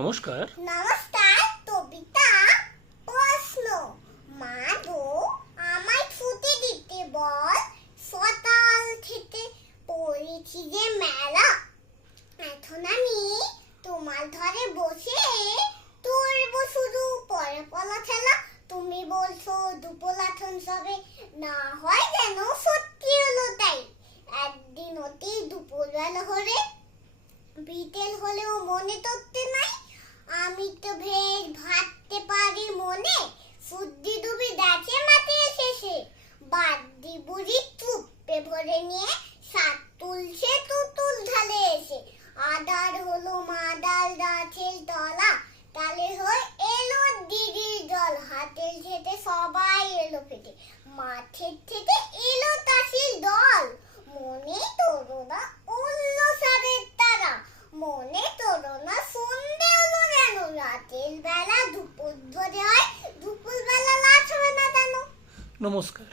নমস্কার। নমস্কার। কবিতা প্রশ্ন। মা গো আমায় ছুটি দিতে বল, সকাল থেকে পড়েছি যে মেলা। এখন আমি তোমার ঘরে বসে তুলবো শুধু পলা খেলা। তুমি বলছো দুপোলাঠন সবে, না হয় যেন সত্যি হলো তাই। একদিন অতি দুপুরবেলা হলে বিকেল হলেও মনে করতে নাই। আমি তো ভেজ ভাবতে পারি মনে, ফুদ্দি ডুবি দেখে মাঠে শেষে। বাদ্যি বুড়ি চুপে ভরে নিয়ে সাত তুলছে তুতুল ঢালে এসে। আধার হলো মাদাল গাছের তলা, তালে হয়ে এলো দিদির জল। হাতের ঝেঁটে সবাই এলো ফেটে, মাঠের থেকে এলো তাসির দল। মনে তোরো না উল্ল সারের তারা, মনে তোরো না সন্ধে হলো যেন। রাতের বেলা দুপুর ধরে হয়, দুপুর বেলা নাচ হবে না কেন? নমস্কার।